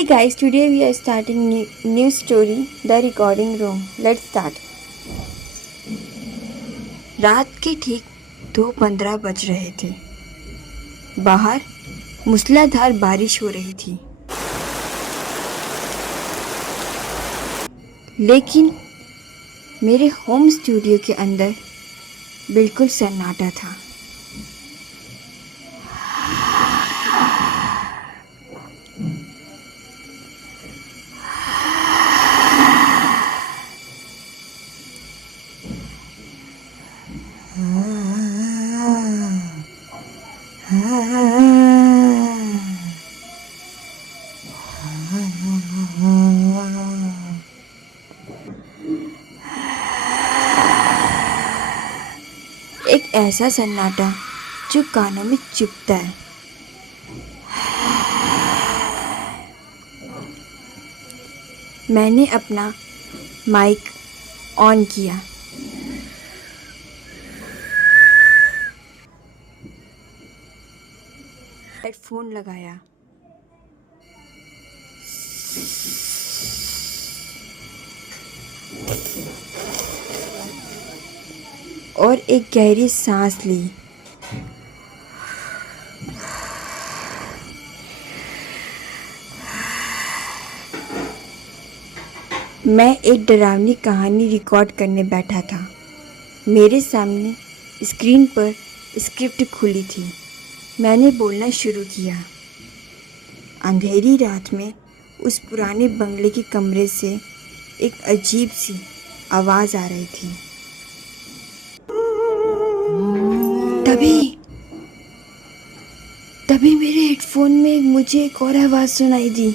Hey guys, today we are starting new story, The Recording Room. Let's start. रात के ठीक 2:15 बज रहे थे। बाहर मूसलाधार बारिश हो रही थी, लेकिन मेरे होम स्टूडियो के अंदर बिल्कुल सन्नाटा था। एक ऐसा सन्नाटा जो कानों में चुभता है। मैंने अपना माइक ऑन किया। हेडफोन लगाया। और एक गहरी सांस ली। मैं एक डरावनी कहानी रिकॉर्ड करने बैठा था। मेरे सामने स्क्रीन पर स्क्रिप्ट खुली थी। मैंने बोलना शुरू किया। अंधेरी रात में उस पुराने बंगले के कमरे से एक अजीब सी आवाज़ आ रही थी। तभी मेरे हेडफोन में मुझे एक और आवाज़ सुनाई दी।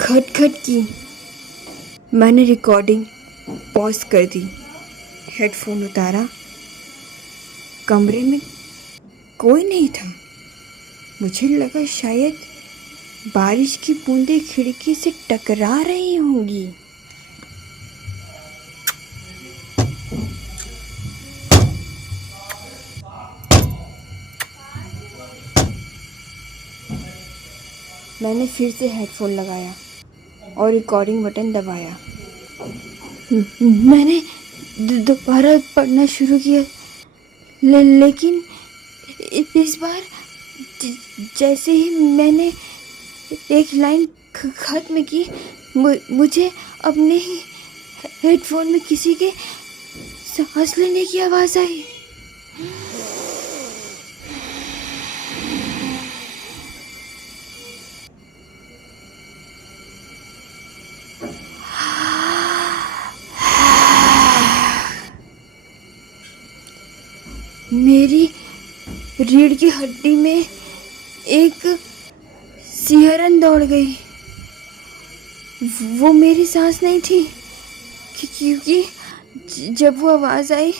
खटखट की। मैंने रिकॉर्डिंग पॉज कर दी, हेडफोन उतारा। कमरे में कोई नहीं था। मुझे लगा शायद बारिश की बूंदें खिड़की से टकरा रही होंगी। मैंने फिर से हेडफोन लगाया और रिकॉर्डिंग बटन दबाया। मैंने दोबारा पढ़ना शुरू किया, लेकिन इस बार जैसे ही मैंने एक लाइन ख़त्म की, मुझे अपने ही हेडफोन में किसी के सांस लेने की आवाज़ आई। मेरी रीढ़ की हड्डी में एक सिहरन दौड़ गई। वो मेरी सांस नहीं थी, क्योंकि जब वो आवाज़ आई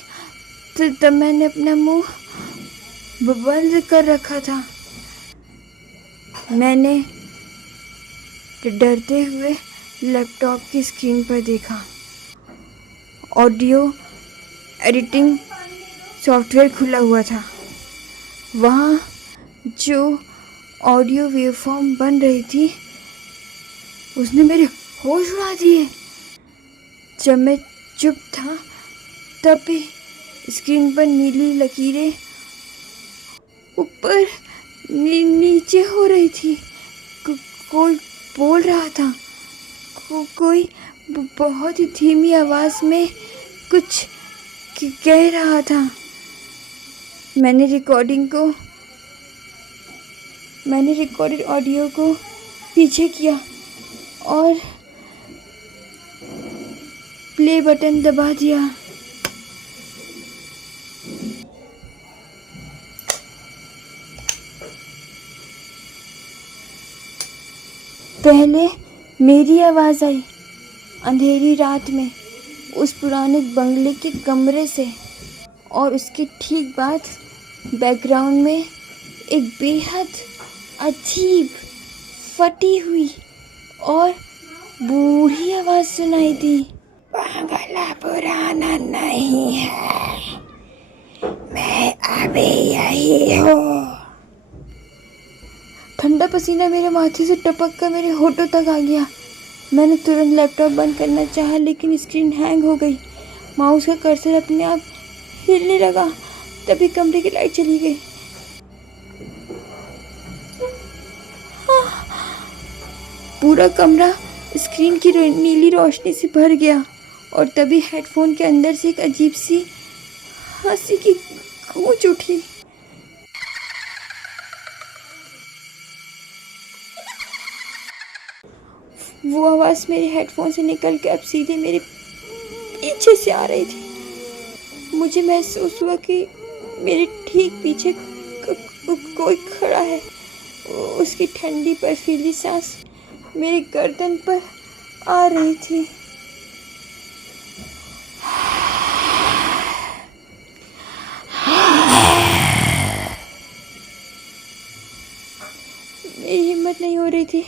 तो तब मैंने अपना मुंह बंद कर रखा था। मैंने डरते हुए लैपटॉप की स्क्रीन पर देखा। ऑडियो एडिटिंग सॉफ्टवेयर खुला हुआ था। वहाँ जो ऑडियो वेवफॉर्म बन रही थी, उसने मेरे होश उड़ा दिए। जब मैं चुप था, तब भी स्क्रीन पर नीली लकीरें ऊपर नीचे हो रही थी। कोई बोल रहा था। कोई बहुत ही धीमी आवाज़ में कुछ कह रहा था। मैंने रिकॉर्डेड ऑडियो को पीछे किया और प्ले बटन दबा दिया। पहले मेरी आवाज़ आई अंधेरी रात में उस पुराने बंगले के कमरे से, और उसके ठीक बाद बैकग्राउंड में एक बेहद अजीब, फटी हुई और बूढ़ी आवाज़ सुनाई दी। बंगला पुराना नहीं है, मैं अब भी यही हो। ठंडा पसीना मेरे माथे से टपक कर मेरे होठों तक आ गया। मैंने तुरंत लैपटॉप बंद करना चाहा, लेकिन स्क्रीन हैंग हो गई। माउस का कर्सर अपने आप हिलने लगा। तभी कमरे की लाइट चली गई। पूरा कमरा स्क्रीन की नीली रोशनी से भर गया और तभी हेडफोन के अंदर से एक अजीब सी हंसी की गूंज उठी। वो आवाज़ मेरे हेडफोन से निकल के अब सीधे मेरे पीछे से आ रही थी। मुझे महसूस हुआ कि मेरे ठीक पीछे कोई खड़ा है। उसकी ठंडी बर्फीली सांस मेरी गर्दन पर आ रही थी। मेरी हिम्मत नहीं हो रही थी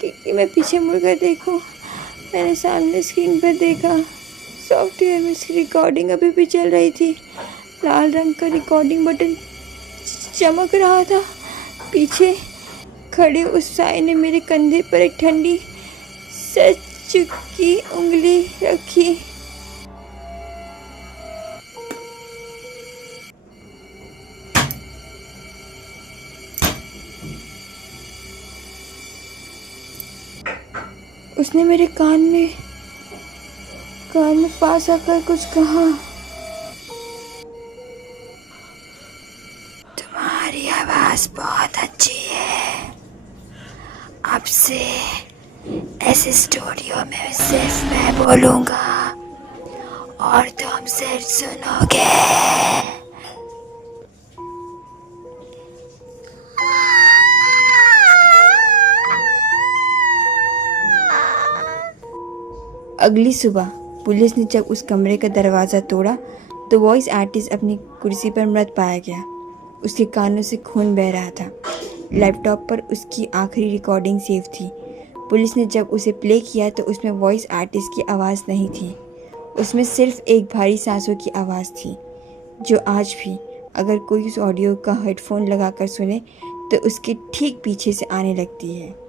कि मैं पीछे मुड़कर देखूं। मैंने सामने स्क्रीन पर देखा। सॉफ्टवेयर में इसकी रिकॉर्डिंग अभी भी चल रही थी। लाल रंग का रिकॉर्डिंग बटन चमक रहा था। पीछे खड़े उस साय ने मेरे कंधे पर एक ठंडी सच चुकी उंगली रखी। उसने मेरे कान में पास आकर कुछ कहा। तुम्हारी आवाज बहुत अच्छी है। अब से इस स्टूडियो में सिर्फ मैं बोलूंगा और तुम सिर्फ सुनोगे। अगली सुबह पुलिस ने जब उस कमरे का दरवाज़ा तोड़ा तो वॉइस आर्टिस्ट अपनी कुर्सी पर मृत पाया गया। उसके कानों से खून बह रहा था। लैपटॉप पर उसकी आखिरी रिकॉर्डिंग सेव थी। पुलिस ने जब उसे प्ले किया तो उसमें वॉइस आर्टिस्ट की आवाज़ नहीं थी। उसमें सिर्फ एक भारी सांसों की आवाज़ थी, जो आज भी अगर कोई उस ऑडियो का हेडफोन लगाकर सुने तो उसके ठीक पीछे से आने लगती है।